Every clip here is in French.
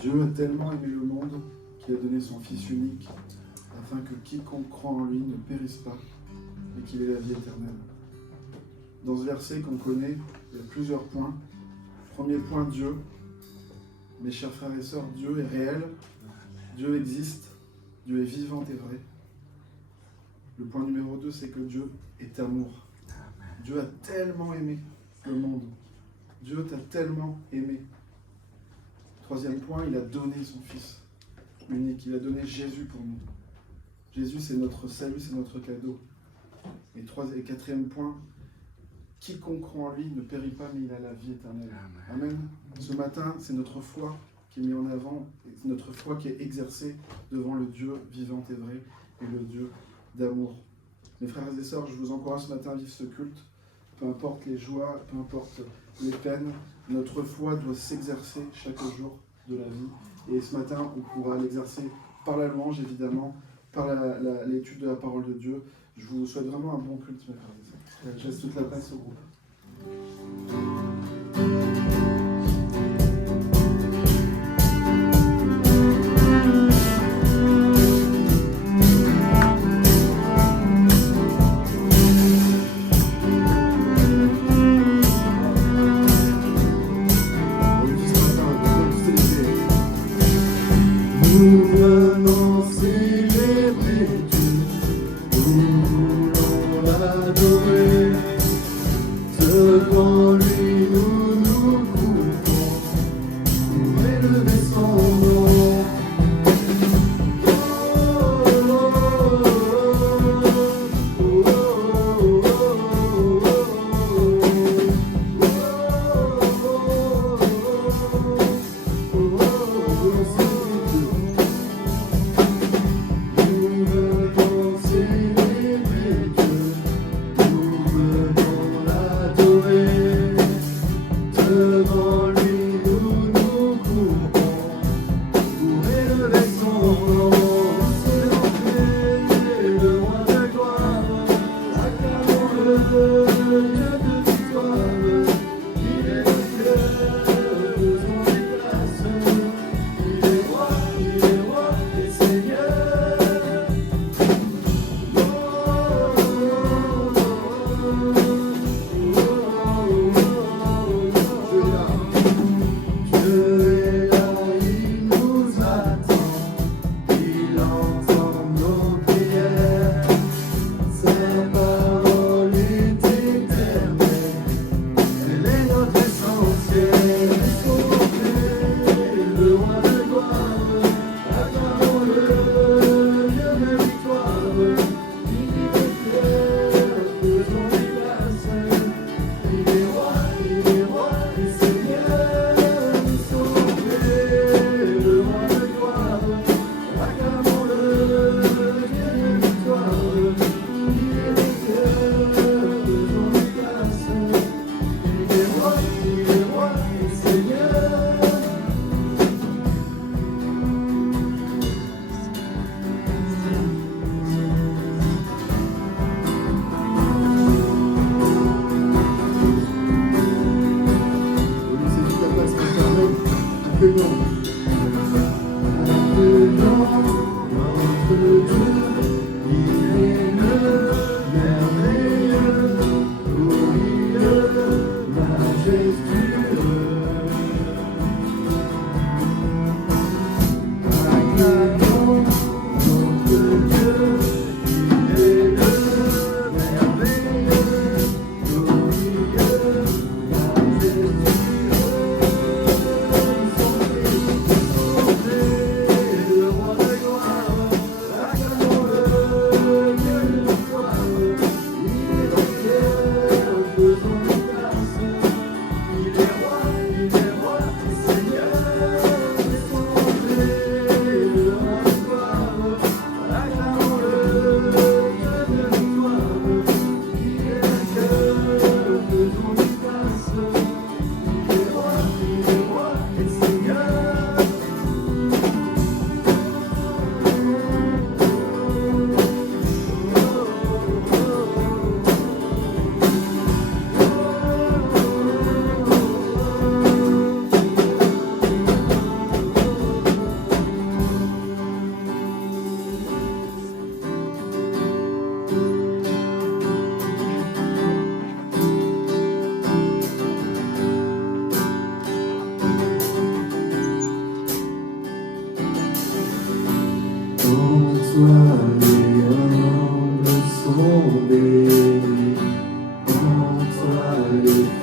Dieu a tellement aimé le monde qu'il a donné son Fils unique, afin que quiconque croit en lui ne périsse pas, mais qu'il ait la vie éternelle. Dans ce verset qu'on connaît, il y a plusieurs points. Premier point, Dieu. Mes chers frères et sœurs, Dieu est réel, Dieu existe, Dieu est vivant et vrai. Le point numéro 2, c'est que Dieu est amour. Dieu a tellement aimé le monde. Dieu t'a tellement aimé. Troisième point, il a donné son Fils unique. Il a donné Jésus pour nous. Jésus, c'est notre salut, c'est notre cadeau. Et quatrième point, quiconque croit en lui ne périt pas, mais il a la vie éternelle. Amen. Ce matin, c'est notre foi qui est mise en avant, c'est notre foi qui est exercée devant le Dieu vivant et vrai et le Dieu d'amour. Mes frères et sœurs, je vous encourage ce matin à vivre ce culte. Peu importe les joies, peu importe les peines, notre foi doit s'exercer chaque jour de la vie. Et ce matin, on pourra l'exercer par la louange, évidemment, par l'étude de la parole de Dieu. Je vous souhaite vraiment un bon culte, mes frères et sœurs. Je laisse toute la place au groupe.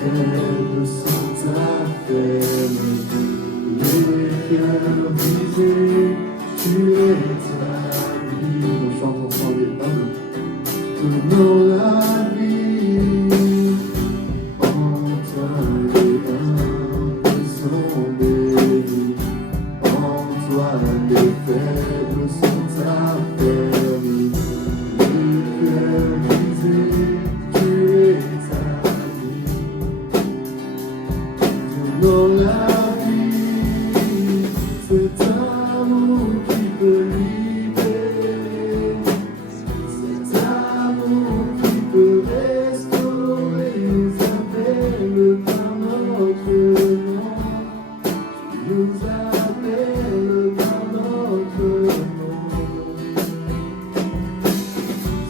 faibles sont affaiblis, les cœurs brisés, tu établis. On chante ensemble les hymnes. Donnons la vie, en toi les humbles sont bénis, en toi les faibles sont affermis, les cœurs brisés, tu établis. Donnons la vie, cet amour qui peut libérer, cet amour qui peut restaurer, nous appelle par notre nom, nous appelle par notre nom.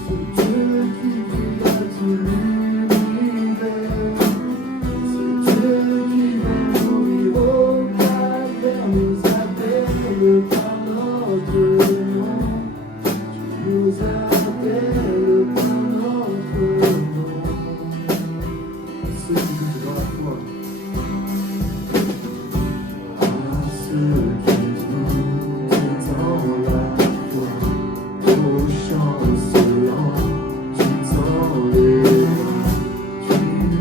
C'est Dieu qui créa tout l'univers, c'est Dieu qui va mourir au calvaire, nous appelle par notre nom, nous appelle par notre nom. Ceux qui doutent dans la foi, à ceux qui doutent dans la foi, aux chancelants, tu tends les mains, tu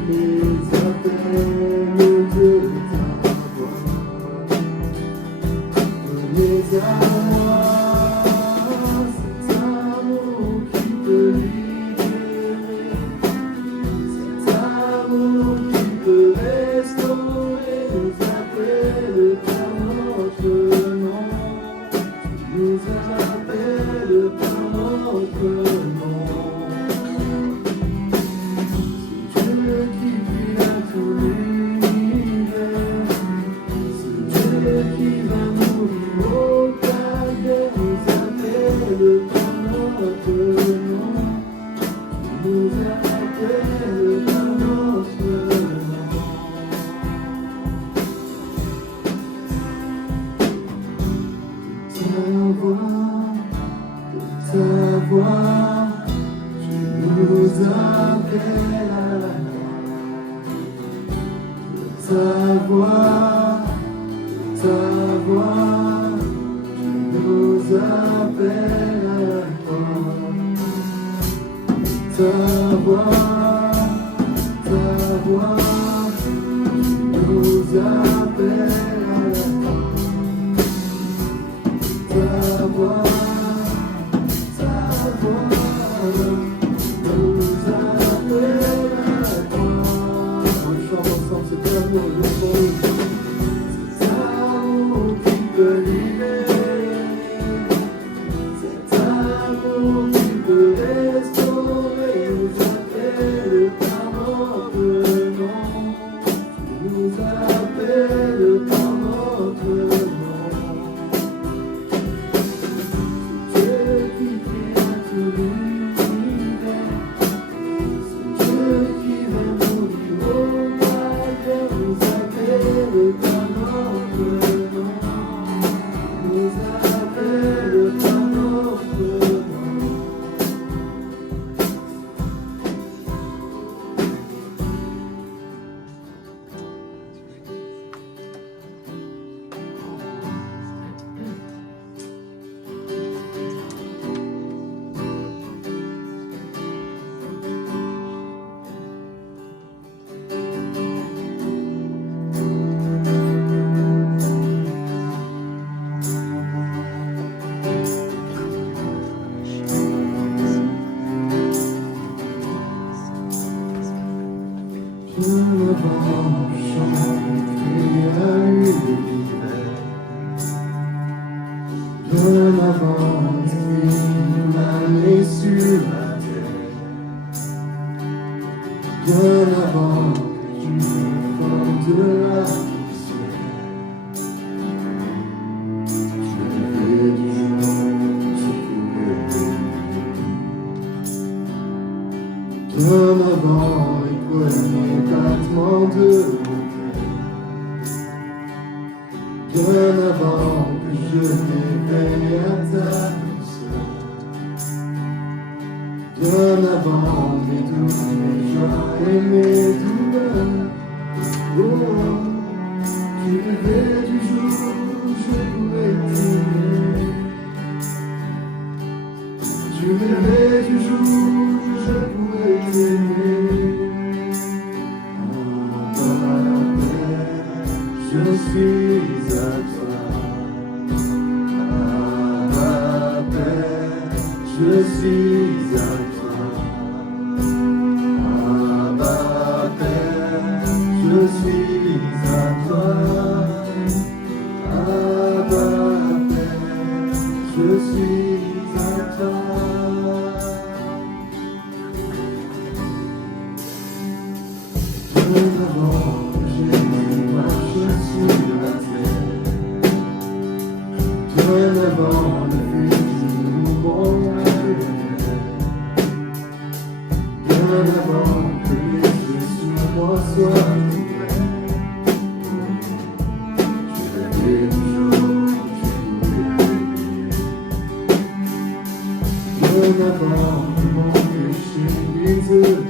les appelles de ta voix. Venez à moi, cet amour qui peut libérer, cet amour qui peut restaurer, nous appelle par notre nom, nous appelle par notre nom. C'est Dieu qui créa tout l'univers, c'est Dieu qui va mourir au calvaire, nous appelle par notre nom, nous appelle par notre nom. Ta voix, tu nous appelles à la ta voix, tu nous appelles à la croix. Ta voix, tu nous appelles à la croix. Ta voix, nous appelle à la croix. On chante ensemble cet amour de Dieu. Cet amour qui peut libérer, cet amour qui peut restaurer, nous appelle par notre nom, nous appelle par notre nom. Dieu qui créa tout l'univers, c'est Dieu qui va mourir au calvaire, nous appelle par notre nom, nous appelle par notre nom. Bien avant chanter à l'univers, bien avant qu'il m'allait sur la terre, bien avant que tu me formes de la poussière, tu rêvais du jour, tu pouvais. Bien avant les premiers battements de mon cœur, bien avant que je m'éveille à ta douceur, bien avant mes doutes, mes joies et mes douleurs, je suis à toi. Abba Père, je suis à toi. Abba Père, je suis à toi. Abba Père, je suis à toi. Avant que Jésus marche sur la terre, bien avant le futur mondial, bien avant que les yeux sur moi soient ouverts, je rêvais du jour où tu pouvais bien avant que mon péché brise.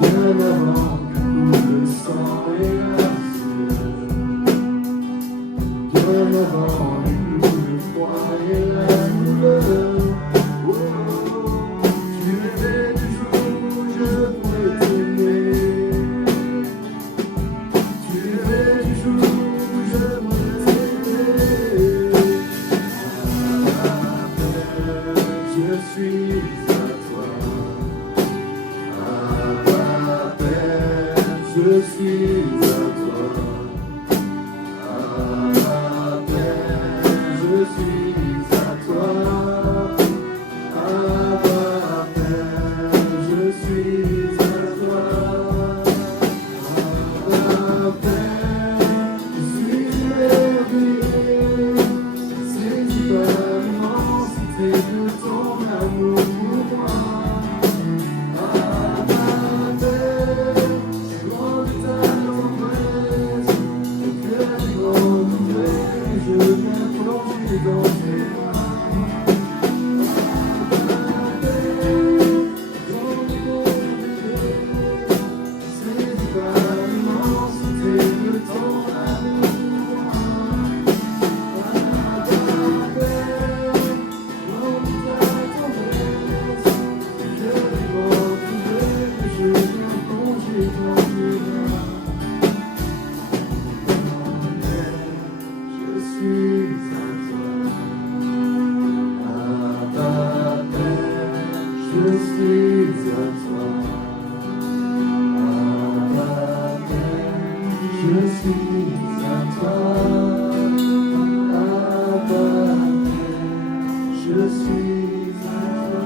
Bien avant que coule le sang et la sueur, bien avant que coule le froid et la douleur. Oh, tu rêvais du jour où je pourrais t'aimer. Tu rêvais du jour où je pourrais t'aimer. Ah, Père, je suis à toi. Je suis à toi. Abba Père, je suis à toi. Abba Père, je suis à toi. Abba Père, je suis émerveillé. Saisi par l'immensité de ton amour pour moi. Dans tes je suis à toi. Abba Père, je suis à toi. Abba Père, je suis à toi.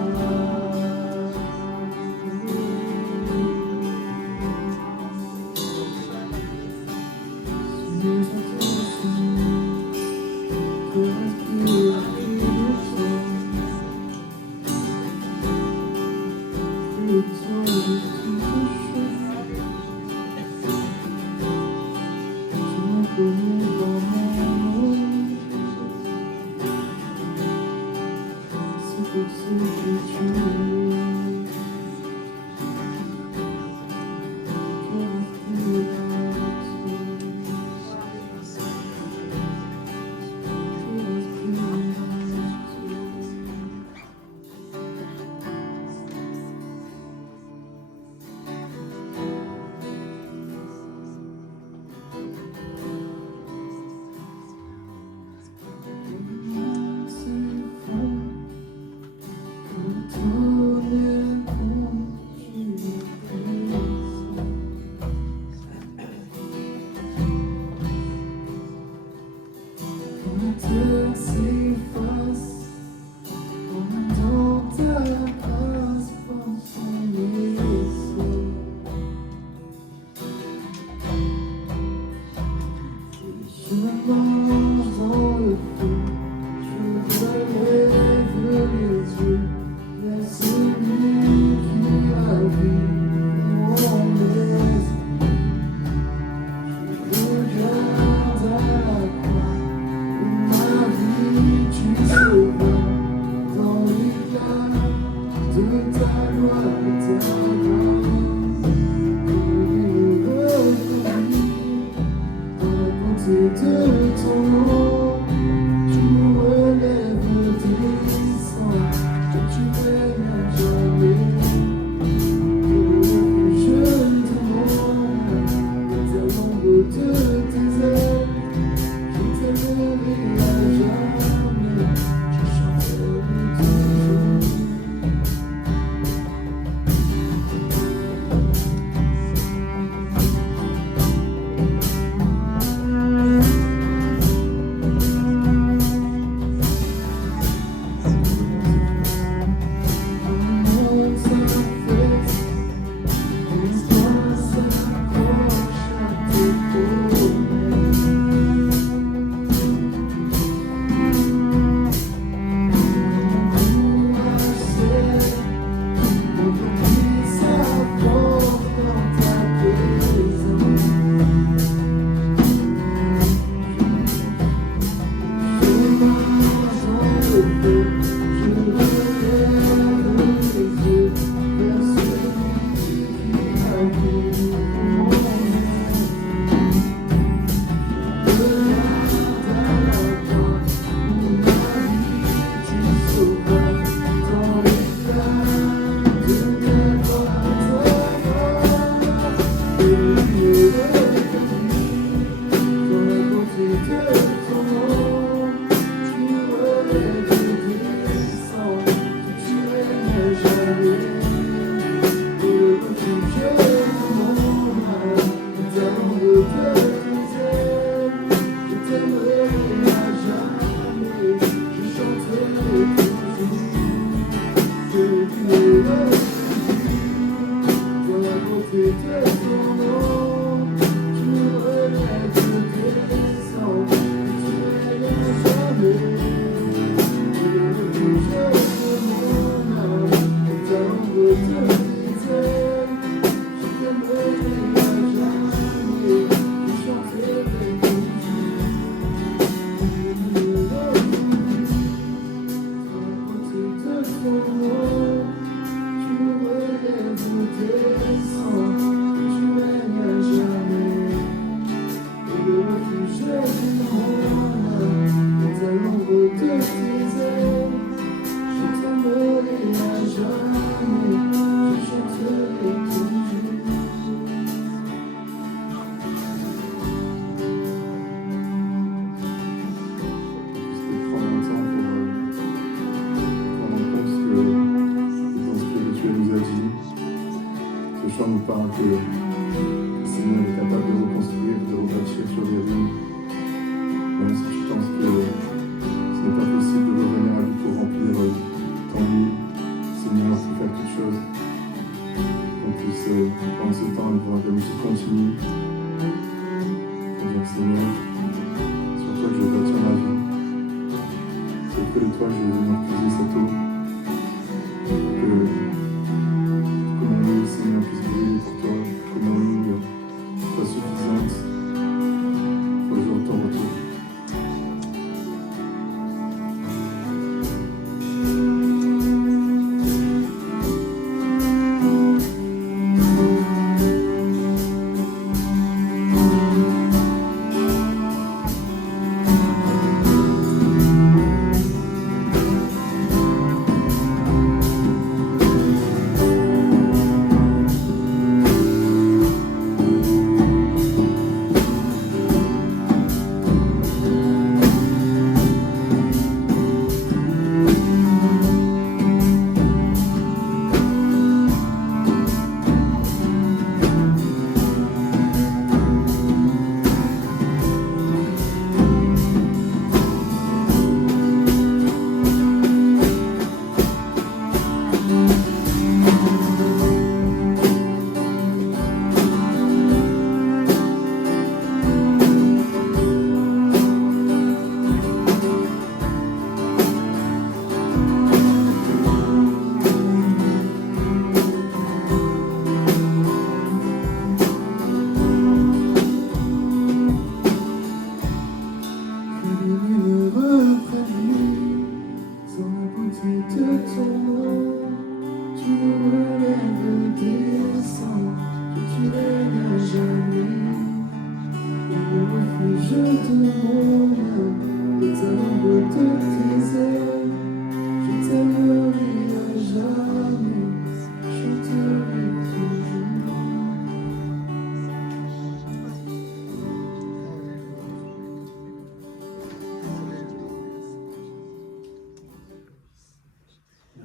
Je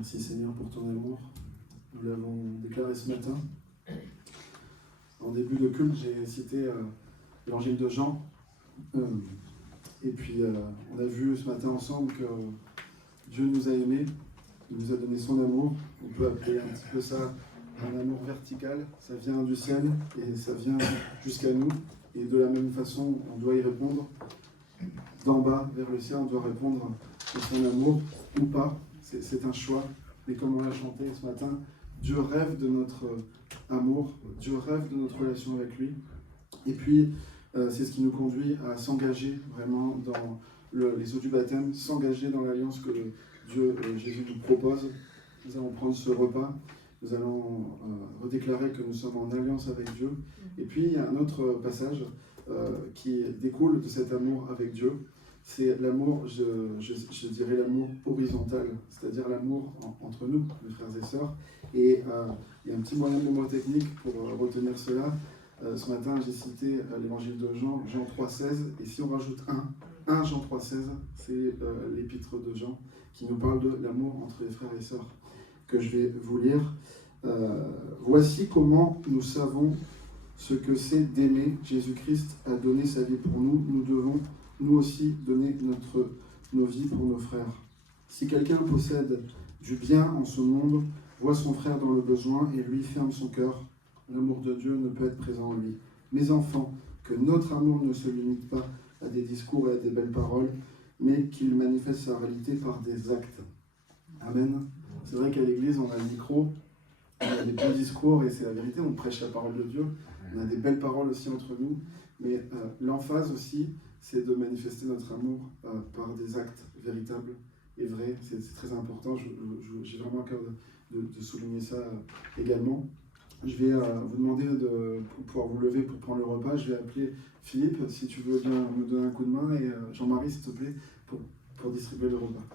Merci Seigneur pour ton amour. Nous l'avons déclaré ce matin. En début de culte, j'ai cité l'évangile de Jean. Et puis, on a vu ce matin ensemble que Dieu nous a aimés, il nous a donné son amour. On peut appeler un petit peu ça un amour vertical. Ça vient du ciel et ça vient jusqu'à nous. Et de la même façon, on doit y répondre. D'en bas vers le ciel, on doit répondre de son amour ou pas. C'est un choix. Mais comme on l'a chanté ce matin, Dieu rêve de notre amour, Dieu rêve de notre relation avec lui. Et puis, c'est ce qui nous conduit à s'engager vraiment dans les eaux du baptême, s'engager dans l'alliance que Dieu, Jésus nous propose. Nous allons prendre ce repas, nous allons redéclarer que nous sommes en alliance avec Dieu. Et puis, il y a un autre passage qui découle de cet amour avec Dieu. C'est l'amour, je dirais l'amour horizontal, c'est-à-dire l'amour entre nous, mes frères et sœurs. Et il y a un petit moyen mnémotechnique pour retenir cela. Ce matin, j'ai cité l'évangile de Jean, Jean 3,16. Et si on rajoute 1 Jean 3,16, c'est l'épître de Jean qui nous parle de l'amour entre les frères et sœurs, que je vais vous lire. Voici comment nous savons ce que c'est d'aimer. Jésus-Christ a donné sa vie pour nous. Nous devons nous aussi donner nos vies pour nos frères. Si quelqu'un possède du bien en ce monde, voit son frère dans le besoin et lui ferme son cœur, L'amour de Dieu ne peut être présent en lui. Mes enfants, que notre amour ne se limite pas à des discours et à des belles paroles, mais qu'il manifeste sa réalité par des actes. Amen. C'est vrai qu'à l'église, on a le micro, on a des bons discours, et c'est la vérité, on prêche la parole de Dieu, on a des belles paroles aussi entre nous, mais l'emphase aussi, c'est de manifester notre amour par des actes véritables et vrais. C'est très important, j'ai vraiment à cœur de souligner ça également. Je vais vous demander de pouvoir vous lever pour prendre le repas. Je vais appeler Philippe, si tu veux bien me donner un coup de main, et Jean-Marie, s'il te plaît, pour distribuer le repas.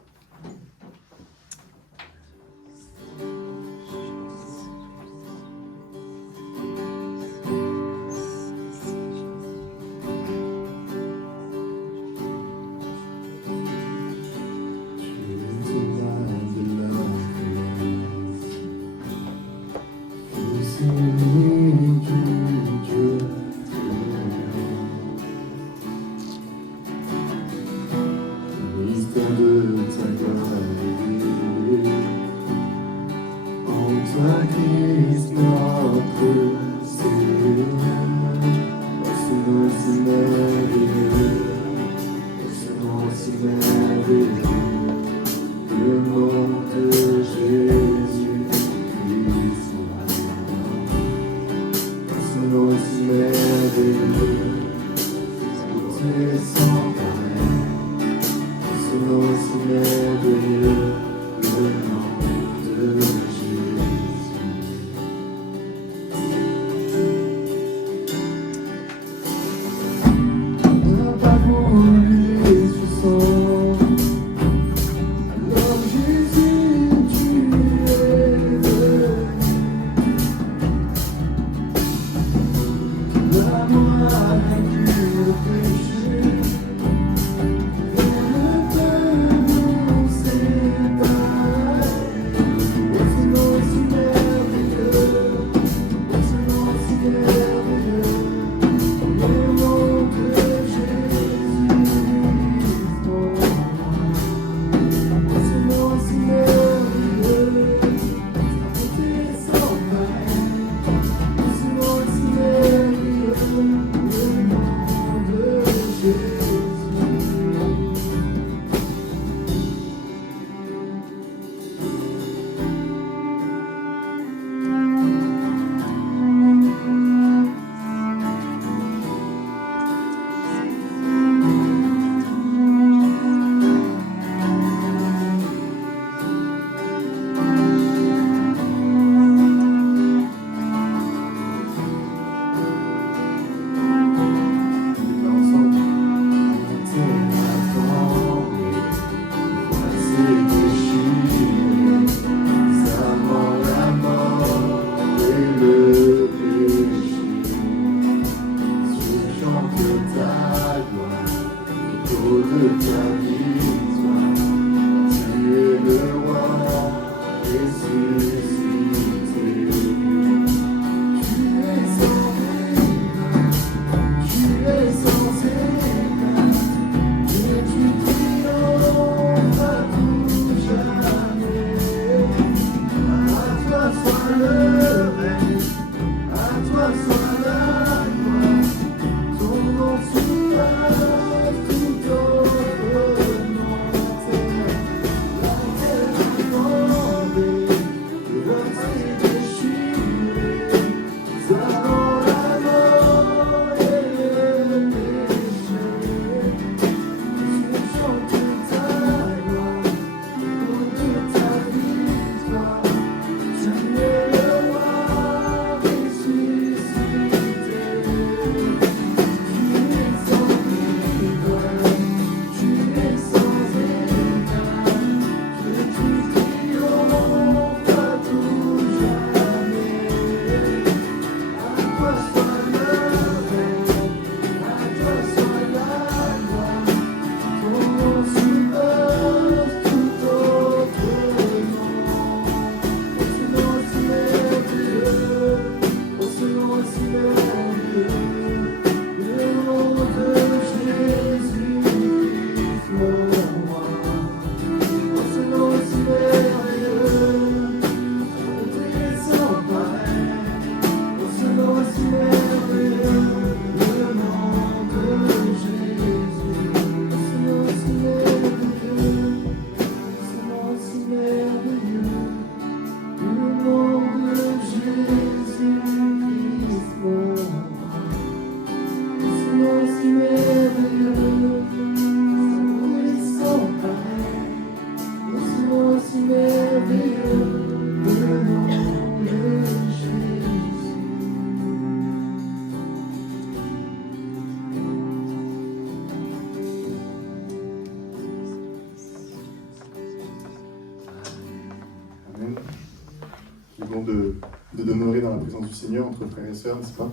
du Seigneur entre frères et sœurs, n'est-ce pas?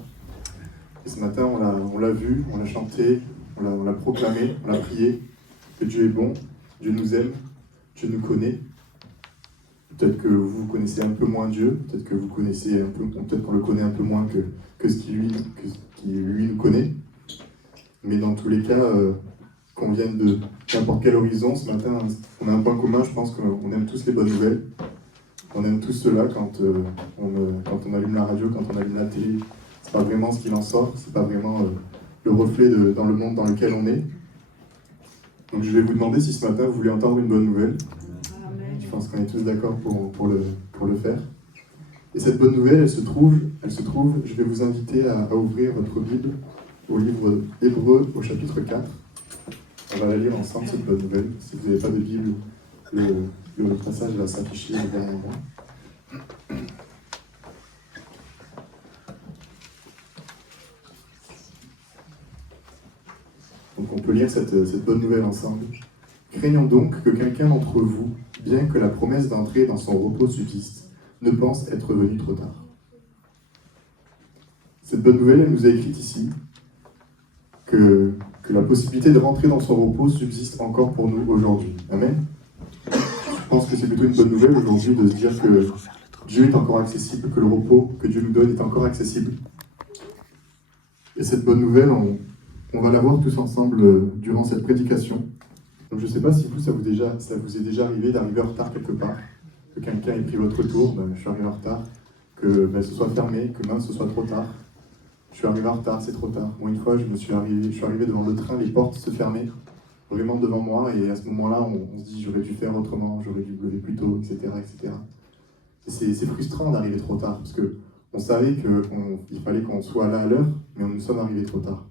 Et ce matin, on l'a vu, on l'a chanté, on l'a proclamé, on l'a prié, que Dieu est bon, Dieu nous aime, Dieu nous connaît. Peut-être que vous connaissez un peu moins Dieu, peut-être que vous connaissez un peu, peut-être qu'on le connaît un peu moins que ce qui lui nous connaît. Mais dans tous les cas, qu'on vienne de n'importe quel horizon, ce matin, on a un point commun, je pense qu'on aime tous les bonnes nouvelles. On aime tous cela quand on allume la radio, quand on allume la télé. C'est pas vraiment ce qu'il en sort, c'est pas vraiment le reflet dans le monde dans lequel on est. Donc je vais vous demander si ce matin vous voulez entendre une bonne nouvelle. Amen. Je pense qu'on est tous d'accord pour le faire. Et cette bonne nouvelle, elle se trouve, je vais vous inviter à ouvrir votre Bible au livre Hébreux au chapitre 4. On va la lire ensemble, cette bonne nouvelle. Si vous n'avez pas de Bible, le passage va s'afficher derrière moi. Donc on peut lire cette bonne nouvelle ensemble. Craignons donc que quelqu'un d'entre vous, bien que la promesse d'entrer dans son repos subsiste, ne pense être venu trop tard. Cette bonne nouvelle, elle nous est écrite ici, que la possibilité de rentrer dans son repos subsiste encore pour nous aujourd'hui. Amen. Je pense que c'est plutôt une bonne nouvelle aujourd'hui de se dire que Dieu est encore accessible, que le repos que Dieu nous donne est encore accessible. Et cette bonne nouvelle, on va la voir tous ensemble durant cette prédication. Donc je ne sais pas si ça vous est déjà arrivé d'arriver en retard quelque part, que quelqu'un ait pris votre tour, je suis arrivé en retard, que ce soit fermé, que ce soit trop tard. Je suis arrivé en retard, c'est trop tard. Moi, une fois, je suis arrivé devant le train, les portes se fermaient, vraiment devant moi, et à ce moment-là, on se dit, j'aurais dû faire autrement, j'aurais dû me lever plus tôt, etc. etc. Et c'est frustrant d'arriver trop tard, parce qu'on savait qu'il fallait qu'on soit là à l'heure, mais nous sommes arrivés trop tard.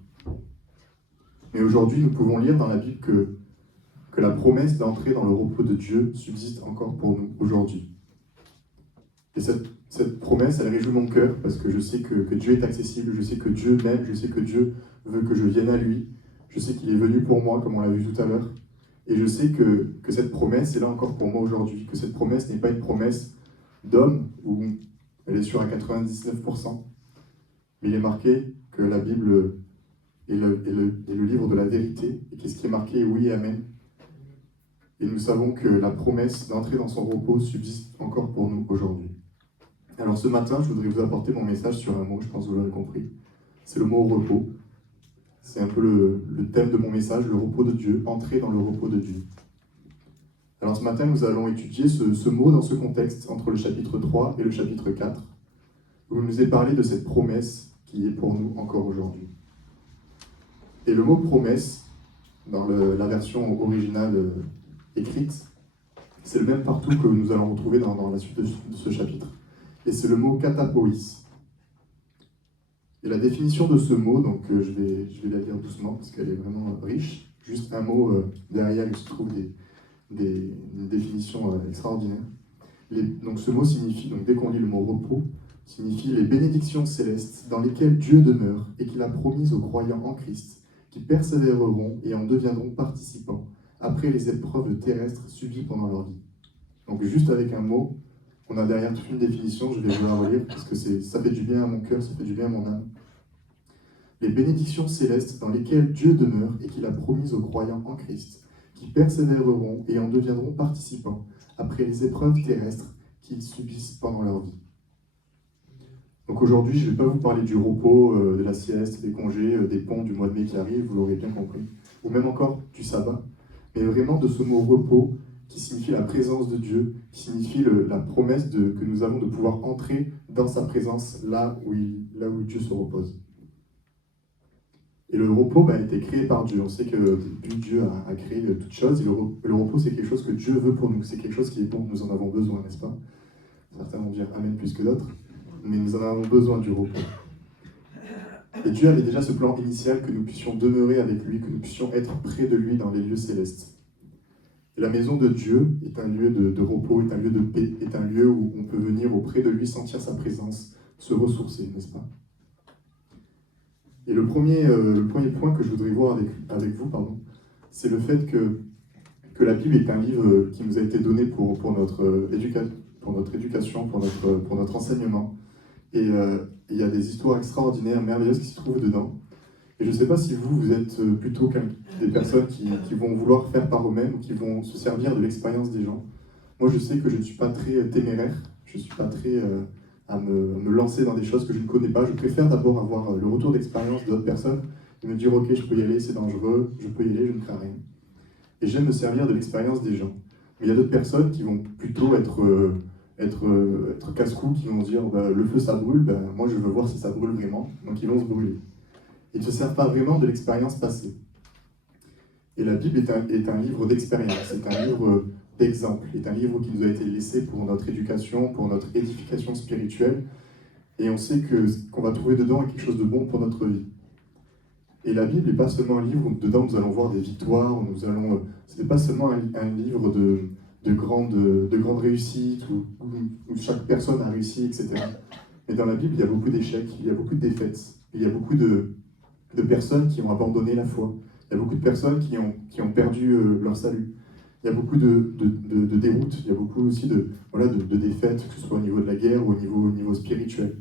Mais aujourd'hui, nous pouvons lire dans la Bible que la promesse d'entrer dans le repos de Dieu subsiste encore pour nous aujourd'hui. Et cette promesse, elle réjouit mon cœur, parce que je sais que Dieu est accessible, je sais que Dieu m'aime, je sais que Dieu veut que je vienne à lui, je sais qu'il est venu pour moi, comme on l'a vu tout à l'heure, et je sais que cette promesse est là encore pour moi aujourd'hui, que cette promesse n'est pas une promesse d'homme, où elle est sûre à 99%, mais il est marqué que la Bible est le livre de la vérité, et qu'est-ce qui est marqué, oui et amen. Et nous savons que la promesse d'entrer dans son repos subsiste encore pour nous aujourd'hui. Alors ce matin, je voudrais vous apporter mon message sur un mot, je pense que vous l'aurez compris. C'est le mot repos. C'est un peu le thème de mon message, le repos de Dieu, entrer dans le repos de Dieu. Alors ce matin, nous allons étudier ce mot dans ce contexte, entre le chapitre 3 et le chapitre 4, où il nous est parlé de cette promesse qui est pour nous encore aujourd'hui. Et le mot promesse, dans la version originale écrite, c'est le même partout que nous allons retrouver dans la suite de ce chapitre. Et c'est le mot katapoïs. Et la définition de ce mot, donc je vais la lire doucement parce qu'elle est vraiment riche. Juste un mot derrière, il se trouve une définition extraordinaire. Donc ce mot signifie, donc dès qu'on lit le mot repos, signifie les bénédictions célestes dans lesquelles Dieu demeure et qu'il a promises aux croyants en Christ, qui persévéreront et en deviendront participants après les épreuves terrestres subies pendant leur vie. Donc juste avec un mot, on a derrière toute une définition, je vais vous la relire parce que ça fait du bien à mon cœur, ça fait du bien à mon âme. Les bénédictions célestes dans lesquelles Dieu demeure et qu'il a promises aux croyants en Christ, qui persévéreront et en deviendront participants après les épreuves terrestres qu'ils subissent pendant leur vie. Donc aujourd'hui, je ne vais pas vous parler du repos, de la sieste, des congés, des ponts du mois de mai qui arrive, vous l'aurez bien compris, ou même encore du sabbat, mais vraiment de ce mot repos qui signifie la présence de Dieu, qui signifie la promesse que nous avons de pouvoir entrer dans sa présence là où Dieu se repose. Et le repos a été créé par Dieu. On sait que depuis Dieu a créé toutes choses, et le repos c'est quelque chose que Dieu veut pour nous, c'est quelque chose qui est bon, nous en avons besoin, n'est-ce pas? Certains vont dire Amen plus que d'autres, mais nous en avons besoin du repos. Et Dieu avait déjà ce plan initial que nous puissions demeurer avec lui, que nous puissions être près de lui dans les lieux célestes. Et la maison de Dieu est un lieu de repos, est un lieu de paix, est un lieu où on peut venir auprès de lui, sentir sa présence, se ressourcer, n'est-ce pas? Et le premier point que je voudrais voir avec vous, c'est le fait que la Bible est un livre qui nous a été donné pour notre éducation, pour notre enseignement. Et il y a des histoires extraordinaires, merveilleuses qui se trouvent dedans. Et je ne sais pas si vous êtes plutôt des personnes qui vont vouloir faire par eux-mêmes ou qui vont se servir de l'expérience des gens. Moi, je sais que je ne suis pas très téméraire, je ne suis pas très à me lancer dans des choses que je ne connais pas. Je préfère d'abord avoir le retour d'expérience d'autres personnes et me dire « Ok, je peux y aller, c'est dangereux, je peux y aller, je ne crains rien ». Et j'aime me servir de l'expérience des gens. Mais il y a d'autres personnes qui vont plutôt être casse-cou, qui vont dire bah, « Le feu, ça brûle, ben, moi je veux voir si ça brûle vraiment ». Donc ils vont se brûler. Ils ne se servent pas vraiment de l'expérience passée. Et la Bible est un livre d'expérience, c'est un livre d'exemple, est un livre qui nous a été laissé pour notre éducation, pour notre édification spirituelle. Et on sait que ce qu'on va trouver dedans est quelque chose de bon pour notre vie. Et la Bible n'est pas seulement un livre où dedans nous allons voir des victoires, ce n'est pas seulement un livre de grande réussite, où chaque personne a réussi, etc. Mais dans la Bible, il y a beaucoup d'échecs, il y a beaucoup de défaites, il y a beaucoup de personnes qui ont abandonné la foi. Il y a beaucoup de personnes qui ont perdu leur salut. Il y a beaucoup de déroutes, il y a beaucoup aussi de défaites, que ce soit au niveau de la guerre ou au niveau spirituel.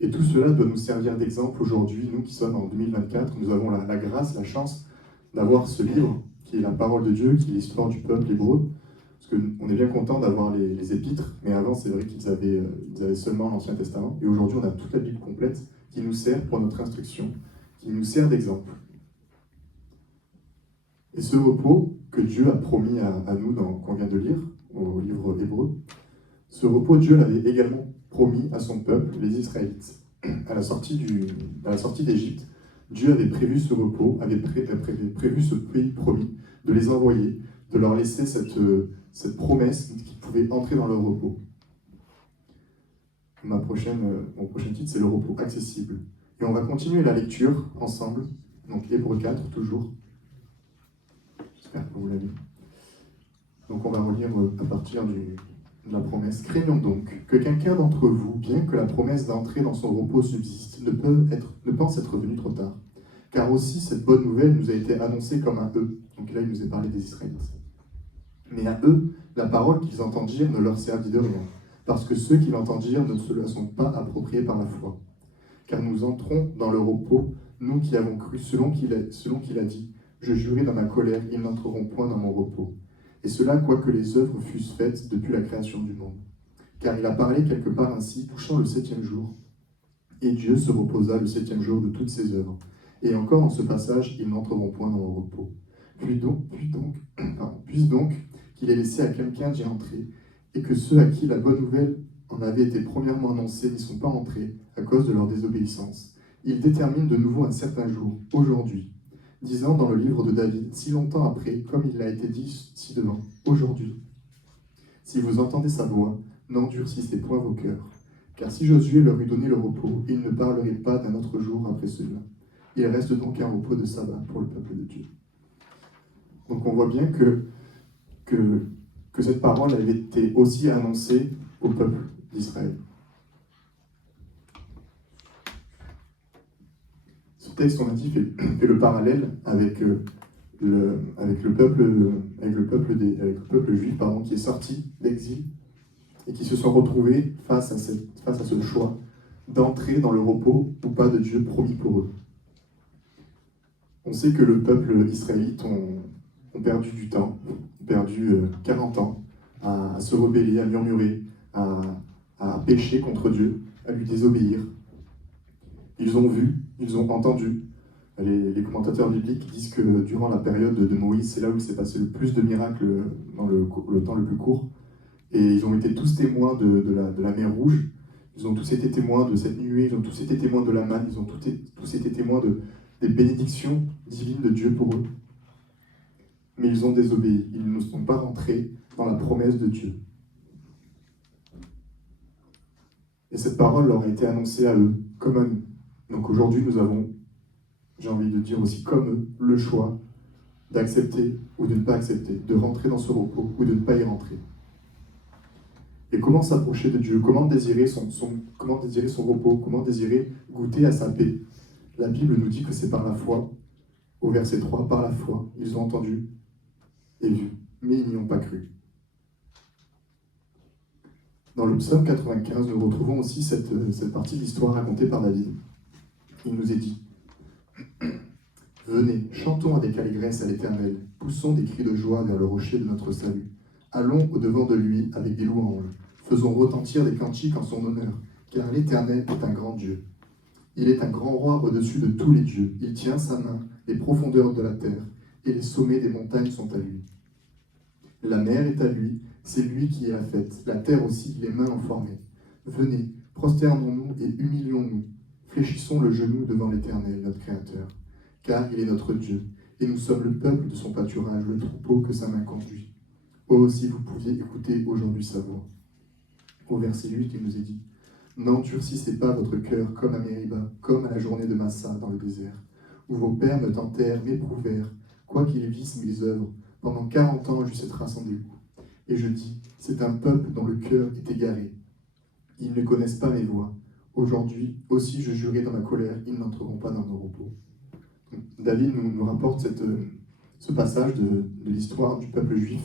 Et tout cela doit nous servir d'exemple aujourd'hui, nous qui sommes en 2024, nous avons la grâce, la chance d'avoir ce livre qui est la parole de Dieu, qui est l'histoire du peuple hébreu. Parce qu'on est bien content d'avoir les épîtres, mais avant c'est vrai qu'ils avaient seulement l'Ancien Testament. Et aujourd'hui on a toute la Bible complète qui nous sert pour notre instruction, qui nous sert d'exemple. Et ce repos que Dieu a promis à nous, qu'on vient de lire, au livre hébreu, ce repos, Dieu l'avait également promis à son peuple, les Israélites. À la sortie d'Égypte, Dieu avait prévu ce repos, avait prévu ce pays promis, de les envoyer, de leur laisser cette promesse qu'ils pouvaient entrer dans leur repos. Mon prochain titre, c'est le repos accessible. Et on va continuer la lecture ensemble, donc Hébreux 4 toujours. J'espère que vous l'avez. Donc on va relire à partir de la promesse. Craignons donc que quelqu'un d'entre vous, bien que la promesse d'entrer dans son repos subsiste, ne pense être venu trop tard. Car aussi cette bonne nouvelle nous a été annoncée comme à eux. Donc là il nous est parlé des Israélites. Mais à eux, la parole qu'ils entendirent ne leur servit de rien, parce que ceux qui l'entendirent ne se la sont pas appropriés par la foi. Car nous entrons dans le repos, nous qui avons cru, selon qu'il a dit, « Je jurai dans ma colère, ils n'entreront point dans mon repos. » Et cela, quoique les œuvres fussent faites depuis la création du monde. Car il a parlé quelque part ainsi, touchant le 7e jour. Et Dieu se reposa le 7e jour de toutes ses œuvres. Et encore dans ce passage, ils n'entreront point dans mon repos. Puisse donc qu'il ait laissé à quelqu'un d'y entrer, et que ceux à qui la bonne nouvelle en avait été premièrement annoncée n'y sont pas entrés à cause de leur désobéissance. Il détermine de nouveau un certain jour, aujourd'hui, disant dans le livre de David, si longtemps après, comme il l'a été dit ci-devant, aujourd'hui. Si vous entendez sa voix, n'endurcissez point vos cœurs. Car si Josué leur eût donné le repos, il ne parlerait pas d'un autre jour après celui-là. Il reste donc un repos de sabbat pour le peuple de Dieu. Donc on voit bien que cette parole avait été aussi annoncée au peuple d'Israël. Ce texte, on a dit, fait le parallèle avec le peuple juif qui est sorti d'exil et qui se sont retrouvés face à ce choix d'entrer dans le repos ou pas de Dieu promis pour eux. On sait que le peuple israélite ont perdu du temps, ont perdu 40 ans à se rebeller, à murmurer, à pécher contre Dieu, à lui désobéir. Ils ont vu, ils ont entendu. Les commentateurs bibliques disent que durant la période de Moïse, c'est là où il s'est passé le plus de miracles dans le temps le plus court. Et ils ont été tous témoins de la mer Rouge. Ils ont tous été témoins de cette nuée, ils ont tous été témoins de la manne, ils ont tous été témoins des bénédictions divines de Dieu pour eux. Mais ils ont désobéi, ils ne sont pas rentrés dans la promesse de Dieu. Et cette parole leur a été annoncée à eux, comme à nous. Donc aujourd'hui, nous avons, j'ai envie de dire aussi comme eux, le choix d'accepter ou de ne pas accepter, de rentrer dans ce repos ou de ne pas y rentrer. Et comment s'approcher de Dieu, comment désirer son repos, comment désirer goûter à sa paix. La Bible nous dit que c'est par la foi, au verset 3, par la foi, ils ont entendu et vu, mais ils n'y ont pas cru. Dans le psaume 95, nous retrouvons aussi cette partie de l'histoire racontée par David. Il nous est dit « Venez, chantons avec allégresse à l'Éternel, poussons des cris de joie vers le rocher de notre salut. Allons au-devant de lui avec des louanges, faisons retentir des cantiques en son honneur, car l'Éternel est un grand Dieu. Il est un grand roi au-dessus de tous les dieux. Il tient sa main les profondeurs de la terre, et les sommets des montagnes sont à lui. La mer est à lui, c'est lui qui l'a faite, la terre aussi, les mains l'ont formée. Venez, prosternons-nous et humilions-nous, fléchissons le genou devant l'Éternel, notre Créateur, car il est notre Dieu, et nous sommes le peuple de son pâturage, le troupeau que sa main conduit. Oh, si vous pouviez écouter aujourd'hui sa voix. Au verset 8, il nous est dit « N'endurcissez pas votre cœur comme à Mériba, comme à la journée de Massa dans le désert, où vos pères me tentèrent, m'éprouvèrent, quoiqu'ils vissent mes œuvres. Pendant 40 ans, j'eusse cette race en dégoût. Et je dis, c'est un peuple dont le cœur est égaré. Ils ne connaissent pas mes voies. Aujourd'hui, aussi je jurai dans ma colère, ils n'entreront pas dans mon repos. » David nous rapporte ce passage de l'histoire du peuple juif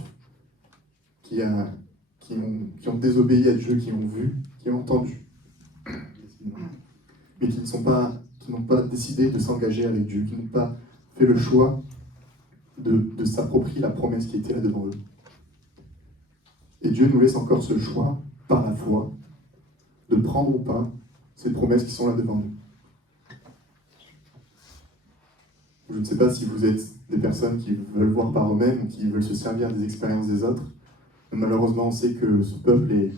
qui ont désobéi à Dieu, qui ont vu, qui ont entendu, mais qui n'ont pas décidé de s'engager avec Dieu, qui n'ont pas fait le choix de s'approprier la promesse qui était là devant eux. Et Dieu nous laisse encore ce choix, par la foi, de prendre ou pas ces promesses qui sont là devant nous. Je ne sais pas si vous êtes des personnes qui veulent voir par eux-mêmes ou qui veulent se servir des expériences des autres. Mais malheureusement, on sait que ce peuple est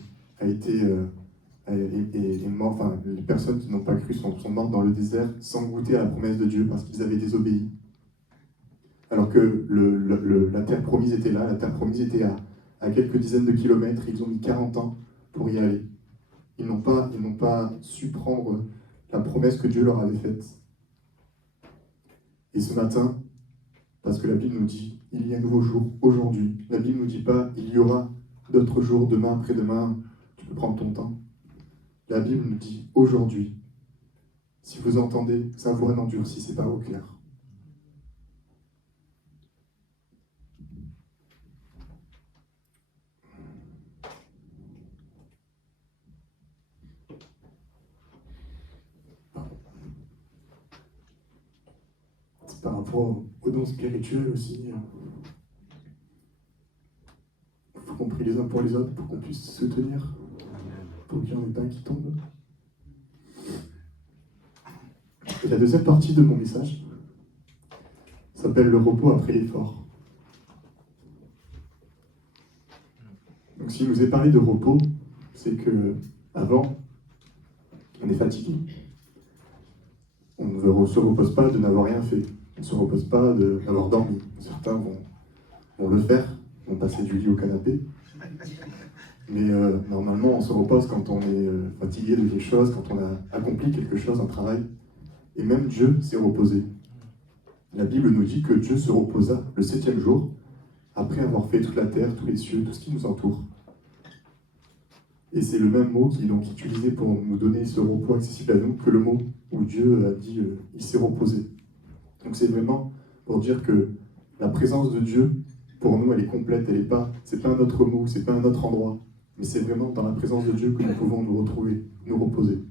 mort. Enfin, les personnes qui n'ont pas cru sont mortes dans le désert sans goûter à la promesse de Dieu parce qu'ils avaient désobéi. Alors que la terre promise était là, la terre promise était à quelques dizaines de kilomètres. Ils ont mis 40 ans pour y aller. Ils n'ont pas su prendre la promesse que Dieu leur avait faite. Et ce matin, parce que la Bible nous dit, il y a un nouveau jour aujourd'hui. La Bible ne nous dit pas, il y aura d'autres jours, demain, après-demain, tu peux prendre ton temps. La Bible nous dit, aujourd'hui, si vous entendez sa voix, n'endurcissez pas vos cœurs. Par rapport aux dons spirituels aussi, il faut qu'on prie les uns pour les autres, pour qu'on puisse se tenir, pour qu'il n'y en ait pas qui tombent. Et la deuxième partie de mon message s'appelle le repos après l'effort. Donc s'il nous est parlé de repos, c'est que avant, on est fatigué. On ne se repose pas de n'avoir rien fait. On ne se repose pas d'avoir dormi. Certains vont le faire, vont passer du lit au canapé. Mais normalement, on se repose quand on est fatigué de quelque chose, quand on a accompli quelque chose, un travail. Et même Dieu s'est reposé. La Bible nous dit que Dieu se reposa le 7e jour, après avoir fait toute la terre, tous les cieux, tout ce qui nous entoure. Et c'est le même mot qui est donc utilisé pour nous donner ce repos accessible à nous que le mot où Dieu a dit il s'est reposé. Donc c'est vraiment pour dire que la présence de Dieu, pour nous, elle est complète, c'est pas un autre mot, c'est pas un autre endroit, mais c'est vraiment dans la présence de Dieu que nous pouvons nous retrouver, nous reposer.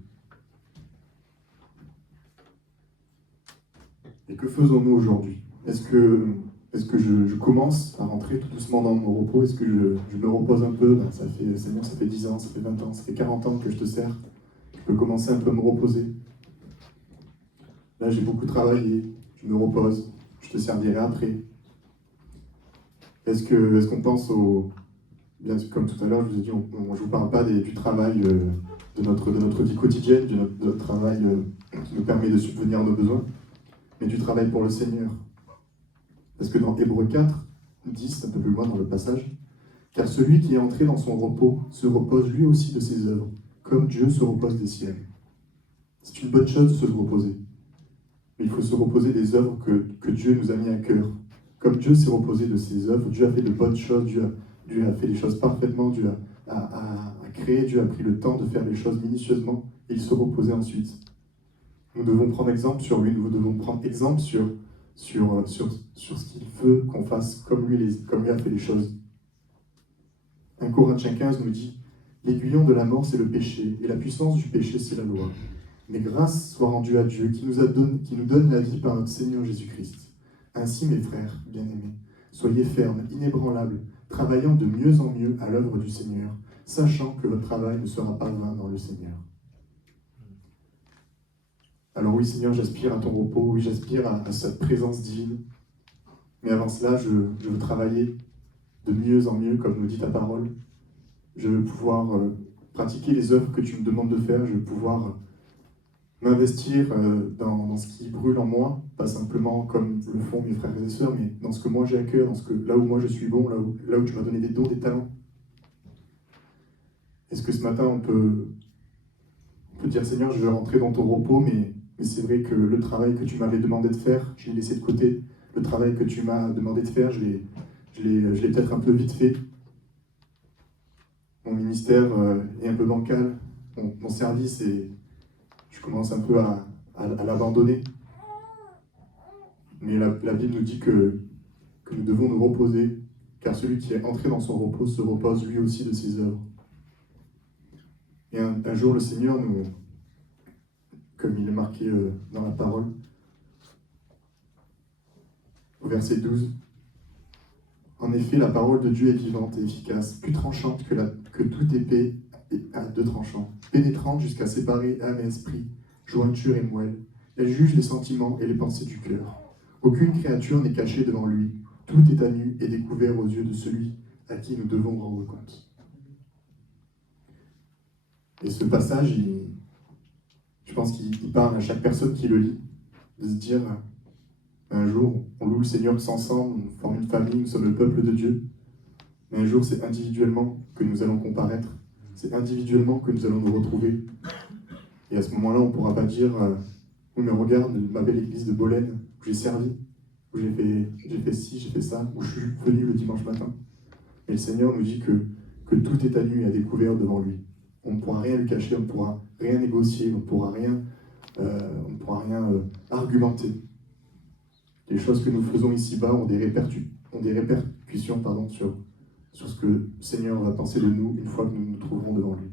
Et que faisons-nous aujourd'hui ? Est-ce que je commence à rentrer tout doucement dans mon repos ? Est-ce que je me repose un peu ? Seigneur, ça fait 10 ans, ça fait 20 ans, ça fait 40 ans que je te sers. Je peux commencer un peu à me reposer. Là, j'ai beaucoup travaillé, je me repose, je te servirai après. Est-ce qu'on pense bien comme tout à l'heure, je vous ai dit, je ne vous parle pas du travail de notre vie quotidienne, de notre travail qui nous permet de subvenir à nos besoins, mais du travail pour le Seigneur. Parce que dans Hébreux 4, 10, un peu plus loin dans le passage, « Car celui qui est entré dans son repos se repose lui aussi de ses œuvres, comme Dieu se repose des siennes. » C'est une bonne chose de se reposer. Mais il faut se reposer des œuvres que Dieu nous a mis à cœur. Comme Dieu s'est reposé de ses œuvres, Dieu a fait de bonnes choses, Dieu a fait les choses parfaitement, Dieu a créé, Dieu a pris le temps de faire les choses minutieusement, et il se reposait ensuite. Nous devons prendre exemple sur lui, nous devons prendre exemple sur ce qu'il veut qu'on fasse comme lui a fait les choses. 1 Corinthiens 15 nous dit L'aiguillon de la mort, c'est le péché, et la puissance du péché, c'est la loi. Mais grâce soit rendue à Dieu qui nous donne la vie par notre Seigneur Jésus-Christ. Ainsi, mes frères bien-aimés, soyez fermes, inébranlables, travaillant de mieux en mieux à l'œuvre du Seigneur, sachant que votre travail ne sera pas vain dans le Seigneur. Alors oui, Seigneur, j'aspire à ton repos, oui, j'aspire à cette présence divine. Mais avant cela, je veux travailler de mieux en mieux, comme nous dit ta parole. Je veux pouvoir pratiquer les œuvres que tu me demandes de faire. Je veux pouvoir m'investir dans ce qui brûle en moi, pas simplement comme le font mes frères et sœurs, mais dans ce que moi j'ai à cœur, là où moi je suis bon, là où tu m'as donné des dons, des talents. Est-ce que ce matin on peut dire, Seigneur, je veux rentrer dans ton repos, mais c'est vrai que le travail que tu m'avais demandé de faire, je l'ai laissé de côté. Le travail que tu m'as demandé de faire, je l'ai peut-être un peu vite fait. Mon ministère est un peu bancal. Mon service, je commence un peu à l'abandonner. Mais la Bible nous dit que nous devons nous reposer, car celui qui est entré dans son repos se repose lui aussi de ses œuvres. Et un jour, le Seigneur nous, comme il est marqué dans la parole, au verset 12, en effet, la parole de Dieu est vivante et efficace, plus tranchante que toute épée à deux tranchants, pénétrante jusqu'à séparer âme et esprit, jointure et moelle. Elle juge les sentiments et les pensées du cœur. Aucune créature n'est cachée devant lui. Tout est à nu et découvert aux yeux de celui à qui nous devons rendre compte. Et ce passage, je pense qu'il parle à chaque personne qui le lit, de se dire, un jour, on loue le Seigneur tous ensemble, on forme une famille, nous sommes le peuple de Dieu. Mais un jour, c'est individuellement que nous allons comparaître. C'est individuellement que nous allons nous retrouver. Et à ce moment-là, on ne pourra pas dire oui, mais regarde ma belle église de Bolène, où j'ai servi, où j'ai fait ci, j'ai fait ça, où je suis venu le dimanche matin. Et le Seigneur nous dit que tout est à nu et à découvert devant lui. On ne pourra rien lui cacher, on ne pourra rien négocier, on ne pourra rien argumenter. Les choses que nous faisons ici-bas ont des répercussions sur ce que le Seigneur va penser de nous une fois que nous nous trouverons devant lui.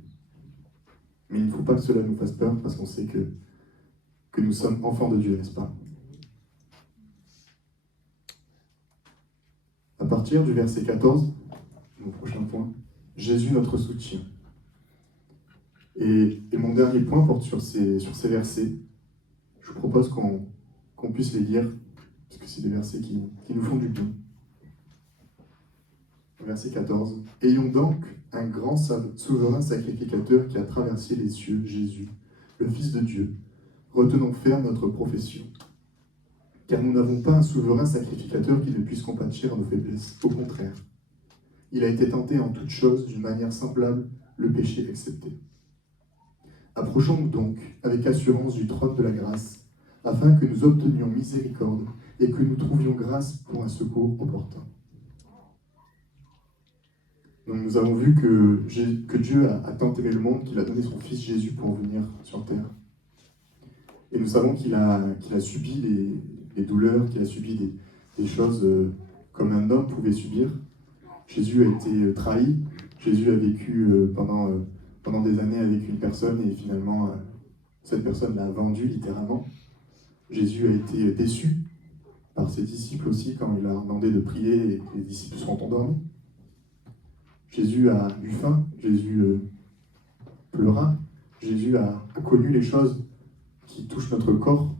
Mais il ne faut pas que cela nous fasse peur, parce qu'on sait que nous sommes enfants de Dieu, n'est-ce pas? À partir du verset 14, mon prochain point, Jésus notre soutien. Et mon dernier point porte sur ces versets. Je vous propose qu'on puisse les lire, parce que c'est des versets qui nous font du bien. Verset 14. Ayons donc un grand souverain sacrificateur qui a traversé les cieux, Jésus, le Fils de Dieu. Retenons ferme notre profession. Car nous n'avons pas un souverain sacrificateur qui ne puisse compatir à nos faiblesses. Au contraire, il a été tenté en toutes choses d'une manière semblable, le péché excepté. Approchons-nous donc avec assurance du trône de la grâce, afin que nous obtenions miséricorde et que nous trouvions grâce pour un secours opportun. Donc nous avons vu que Dieu a tant aimé le monde qu'il a donné son Fils Jésus pour venir sur terre. Et nous savons qu'il a subi les douleurs, qu'il a subi des choses comme un homme pouvait subir. Jésus a été trahi, Jésus a vécu pendant des années avec une personne et finalement cette personne l'a vendu littéralement. Jésus a été déçu par ses disciples aussi quand il a demandé de prier et les disciples sont endormis. Jésus a eu faim, Jésus pleura, Jésus a connu les choses qui touchent notre corps.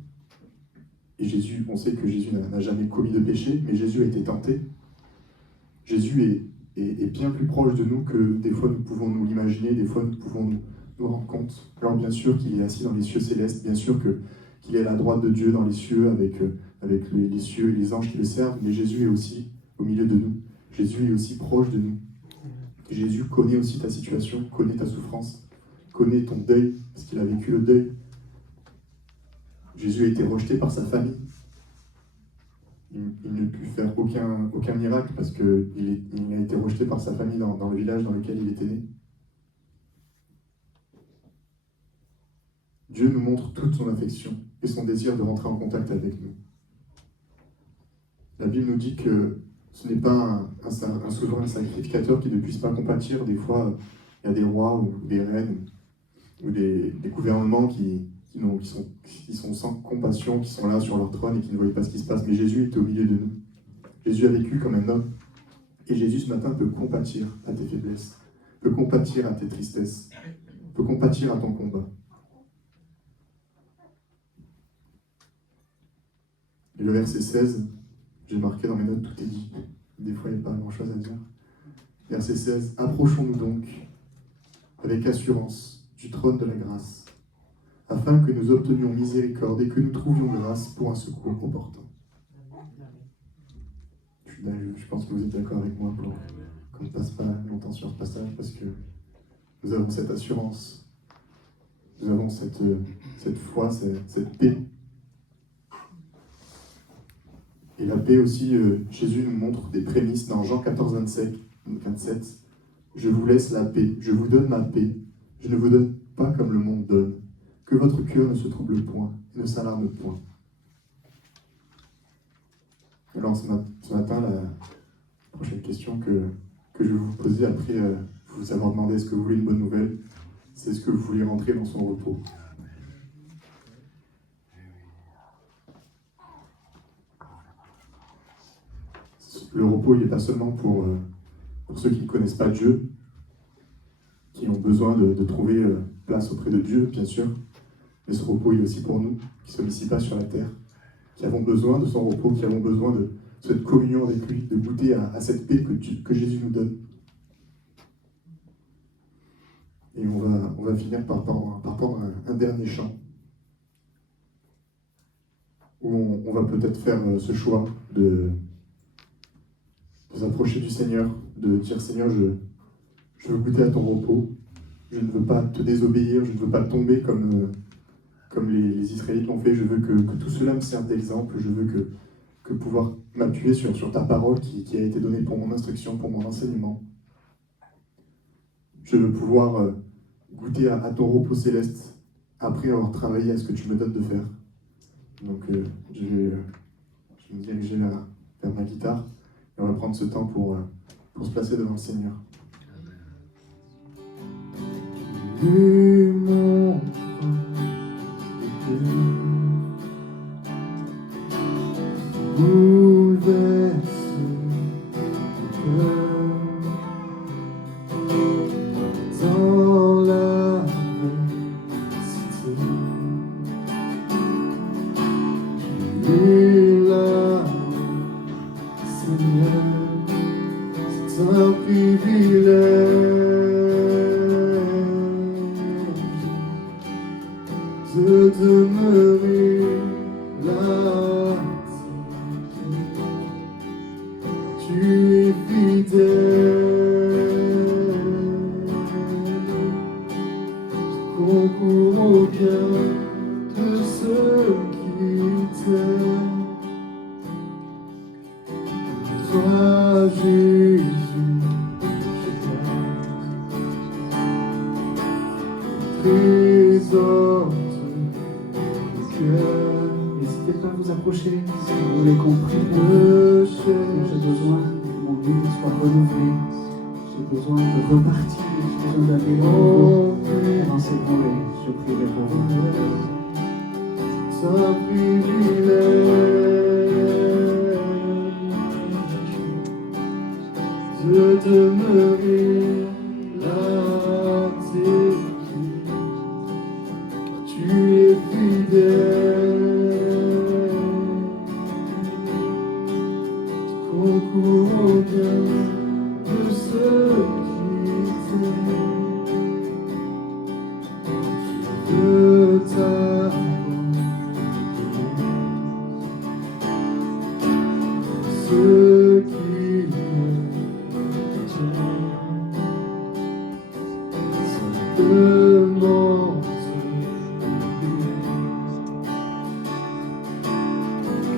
Et Jésus, on sait que Jésus n'a jamais commis de péché, mais Jésus a été tenté. Jésus est bien plus proche de nous que des fois nous pouvons nous l'imaginer, des fois nous pouvons nous rendre compte. Alors bien sûr qu'il est assis dans les cieux célestes, bien sûr qu'il est à la droite de Dieu dans les cieux avec les cieux et les anges qui le servent, mais Jésus est aussi au milieu de nous. Jésus est aussi proche de nous. Jésus connaît aussi ta situation, connaît ta souffrance, connaît ton deuil, parce qu'il a vécu le deuil. Jésus a été rejeté par sa famille. Il ne put faire aucun miracle parce qu'il a été rejeté par sa famille dans le village dans lequel il était né. Dieu nous montre toute son affection et son désir de rentrer en contact avec nous. La Bible nous dit que ce n'est pas un souverain sacrificateur qui ne puisse pas compatir. Des fois, il y a des rois ou des reines ou des gouvernements qui sont sans compassion, qui sont là sur leur trône et qui ne voient pas ce qui se passe. Mais Jésus est au milieu de nous. Jésus a vécu comme un homme. Et Jésus, ce matin, peut compatir à tes faiblesses, peut compatir à tes tristesses, peut compatir à ton combat. Et le verset 16, j'ai marqué dans mes notes, tout est dit. Des fois, il n'y a pas grand-chose à dire. Verset 16, approchons-nous donc avec assurance du trône de la grâce, afin que nous obtenions miséricorde et que nous trouvions grâce pour un secours opportun. Je pense que vous êtes d'accord avec moi pour qu'on ne passe pas longtemps sur ce passage, parce que nous avons cette assurance, nous avons cette foi, cette paix. Et la paix aussi, Jésus nous montre des prémices dans Jean 14, 27. Je vous laisse la paix, je vous donne ma paix, je ne vous donne pas comme le monde donne. Que votre cœur ne se trouble point, ne s'alarme point. Alors ce matin, la prochaine question que je vais vous poser après vous avoir demandé est-ce que vous voulez une bonne nouvelle, c'est est-ce que vous voulez rentrer dans son repos. Le repos, il n'est pas seulement pour ceux qui ne connaissent pas Dieu, qui ont besoin de trouver place auprès de Dieu, bien sûr, mais ce repos, il est aussi pour nous, qui ne sommes ici pas sur la terre, qui avons besoin de son repos, qui avons besoin de cette communion avec lui, de goûter à cette paix que Jésus nous donne. Et on va finir par prendre un dernier chant, où on va peut-être faire ce choix de s'approcher du Seigneur, de dire Seigneur, je veux goûter à ton repos, je ne veux pas te désobéir, je ne veux pas tomber comme les Israélites l'ont fait, je veux que tout cela me serve d'exemple, je veux que pouvoir m'appuyer sur ta parole qui a été donnée pour mon instruction, pour mon enseignement. Je veux pouvoir goûter à ton repos céleste après avoir travaillé à ce que tu me donnes de faire. Donc je vais me diriger vers ma guitare et on va prendre ce temps pour se placer devant le Seigneur. Dans la cité, et là, Seigneur, c'est un privilège de demeurer là. Tu es fidèle, concours au bien de ceux qui t'aiment. Toi, Jésus, je t'aime. Trésor de cœur. N'hésitez pas à vous approcher si vous voulez qu'on prie. J'ai besoin que mon vie soit renouvelée. J'ai besoin de repartir. J'ai besoin d'aller au nouveau. Pendant cette journée, je prierai pour vous. C'est un privilège de demeurer là, t'es qui tu es fidèle, concours au bien de ceux qui t'aiment. De ta ceux qui me tiennent, simplement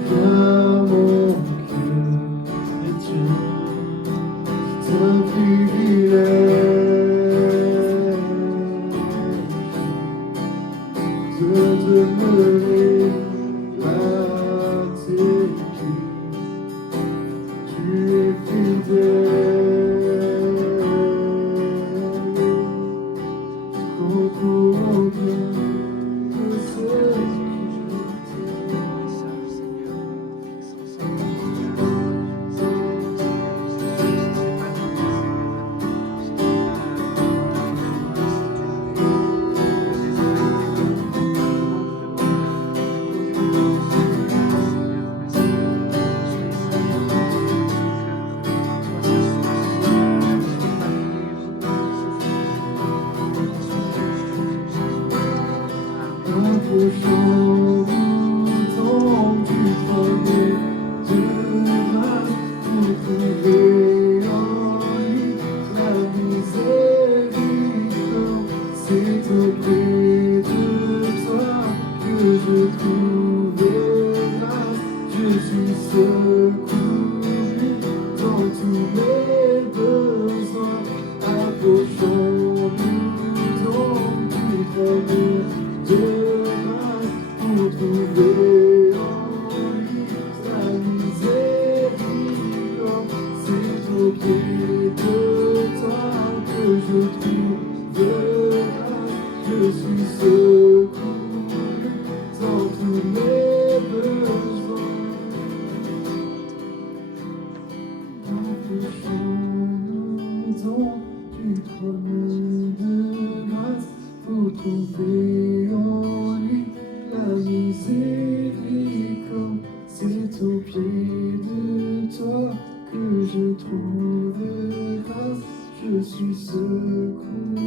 car mon cœur est tien. je suis secouru dans tous mes besoins. Approchons-nous donc du trône de grâce pour trouver en lui la miséricorde. C'est au pied de toi que je trouve grâce. Je suis secouru dans tous mes besoins. Approchons-nous donc du trône de grâce pour trouver en lui la miséricorde. C'est au pied de toi que je trouve grâce. Je suis secouru